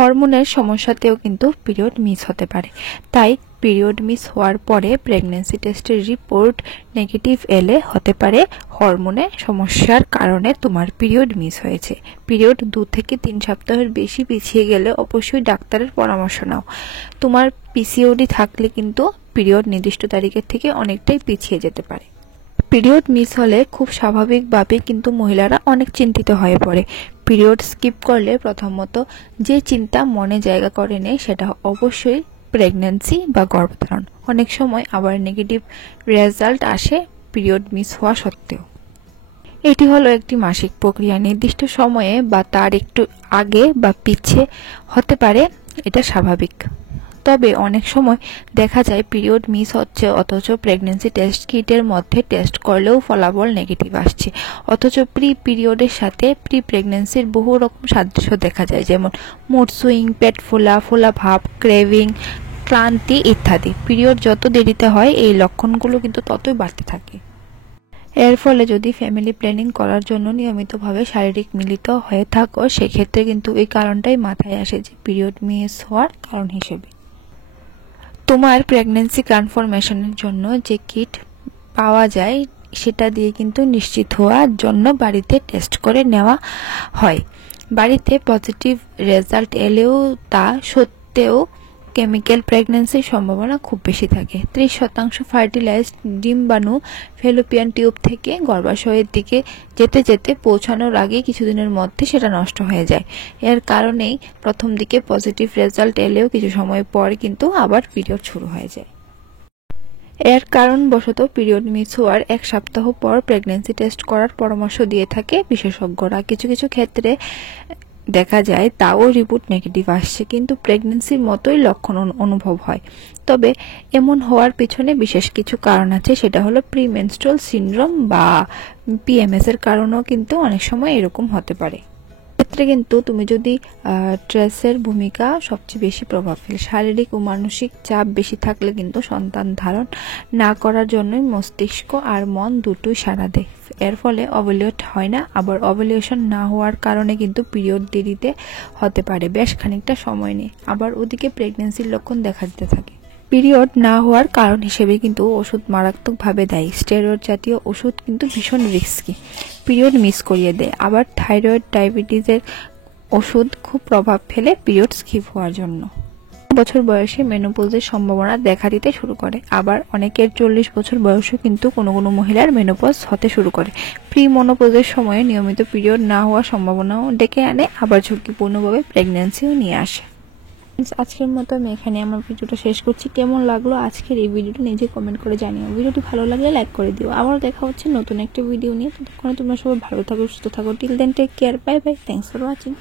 হরমোনের সমস্যাতেও কিন্তু period miss হতে পারে। তাই পিরিয়ড মিস হওয়ার পরে প্রেগন্যান্সি টেস্টের রিপোর্ট নেগেটিভ এলে হতে পারে হরমোনের সমস্যার কারণে তোমার পিরিয়ড মিস হয়েছে। পিরিয়ড 2 থেকে 3 সপ্তাহের বেশি পিছিয়ে গেলে অবশ্যই ডাক্তারের পরামর্শ নাও। তোমার পিসিওডি থাকলে কিন্তু পিরিয়ড নির্দিষ্ট তারিখের থেকে অনেকটাই পিছিয়ে যেতে পারে। পিরিয়ড মিস হলে খুব স্বাভাবিকভাবে কিন্তু মহিলারা অনেক চিন্তিত হয়ে পড়ে। পিরিয়ড স্কিপ করলে প্রথমত যে চিন্তা মনে জায়গা করে নেয় সেটা অবশ্যই প্রেগন্যান্সি বা গর্ভধারণ। অনেক সময় আবার নেগেটিভ রেজাল্ট আসে পিরিয়ড মিস হওয়া সত্ত্বেও। এটি হলো একটি মাসিক প্রক্রিয়া, নির্দিষ্ট সময়ে বা তার একটু আগে বা পিছে হতে পারে, এটা স্বাভাবিক। তবে অনেক সময় দেখা যায় পিরিয়ড মিস হচ্ছে অথচ প্রেগন্যান্সি টেস্ট কিটের মধ্যে টেস্ট করলেও ফলাফল নেগেটিভ আসছে। অথচ প্রি পিরিয়ডের সাথে প্রি প্রেগন্যান্সির বহু রকম সাদৃশ্য দেখা যায়, যেমন মুড সুইং, পেট ফোলা, ফোলা ভাব, ক্রেভিং, ক্লান্তি ইত্যাদি। পিরিয়ড যত দেরিতে হয় এই লক্ষণগুলো কিন্তু ততই বাড়তে থাকে। এর ফলে যদি ফ্যামিলি প্ল্যানিং করার জন্য নিয়মিতভাবে শারীরিক মিলিত হয়ে থাকো, সেক্ষেত্রে কিন্তু এই কারণটাই মাথায় আসে যে পিরিয়ড মিস হওয়ার কারণ হিসেবে। তোমার প্রেগন্যান্সি কনফার্মেশনের জন্য যে কিট পাওয়া যায় সেটা দিয়ে কিন্তু নিশ্চিত হওয়ার জন্য বাড়িতে টেস্ট করে নেওয়া হয়। বাড়িতে পজিটিভ রেজাল্ট এলেও তা সত্ত্বেও কেমিক্যাল প্রেগন্যান্সির সম্ভাবনা খুব বেশি থাকে। 30% ফার্টিলাইজড ডিম্বাণু ফ্যালোপিয়ান টিউব থেকে গর্ভাশয়ের দিকে যেতে যেতে পৌঁছানোর আগে কিছুদিনের মধ্যে সেটা নষ্ট হয়ে যায়। এর কারণেই প্রথম দিকে পজিটিভ রেজাল্ট এলেও কিছু সময় পর কিন্তু আবার পিরিয়ড শুরু হয়ে যায়। এর কারণবশত পিরিয়ড মিস হওয়ার 1 সপ্তাহ পর প্রেগন্যান্সি টেস্ট করার পরামর্শ দিয়ে থাকে বিশেষজ্ঞরা। কিছু কিছু ক্ষেত্রে দেখা যায় তাও রিপোর্ট নেগেটিভ আসছে, কিন্তু প্রেগন্যান্সির মতোই লক্ষণ অনুভব হয়। তবে এমন হওয়ার পিছনে বিশেষ কিছু কারণ আছে, সেটা হলো প্রিমেনস্ট্রুয়াল সিনড্রোম বা পিএমএস এর কারণেও কিন্তু অনেক সময় এরকম হতে পারে। ক্ষেত্রে কিন্তু তুমি যদি স্ট্রেসের ভূমিকা সবচেয়ে বেশি প্রভাব ফেলে। শারীরিক ও মানসিক চাপ বেশি থাকলে কিন্তু সন্তান ধারণ না করার জন্যই মস্তিষ্ক আর মন দুটোই সাড়া দেয়। এর ফলে ওভুলেট হয় না, আবার ওভুলেশন না হওয়ার কারণে কিন্তু পিরিয়ড দেরিতে হতে পারে, বেশ খানিকটা সময় নেয়। আবার ওদিকে প্রেগন্যান্সির লক্ষণ দেখা দিতে থাকে। পিরিয়ড না হওয়ার কারণ হিসেবে কিন্তু ওষুধ মারাত্মকভাবে দায়ী। স্টেরয়েড জাতীয় ওষুধ কিন্তু ভীষণ রিস্কি, পিরিয়ড মিস করিয়ে দেয়। আবার থাইরয়েড, ডায়াবেটিসের ওষুধ খুব প্রভাব ফেলে পিরিয়ড স্কিপ হওয়ার জন্য। বছর বয়সে মেনোপজের সম্ভাবনা দেখা দিতে শুরু করে। আবার অনেকের 40 বছর বয়সেও কিন্তু কোনো কোনো মহিলার মেনোপজ হতে শুরু করে। প্রি মনোপজের সময়ে নিয়মিত পিরিয়ড না হওয়ার সম্ভাবনাও ডেকে আনে, আবার ঝুঁকিপূর্ণভাবে প্রেগন্যান্সিও নিয়ে আসে। আজকের মতো আমি এখানে আমার ভিডিওটা শেষ করছি। কেমন লাগলো আজকের এই ভিডিওটা নিজে কমেন্ট করে জানিও। ভিডিওটি ভালো লাগলে লাইক করে দিও। আবার দেখা হচ্ছে নতুন একটা ভিডিও নিয়ে। ততক্ষণে তোমরা সবাই ভালো থাকো, সুস্থ থাকো। Till then take care, bye bye, thanks for watching.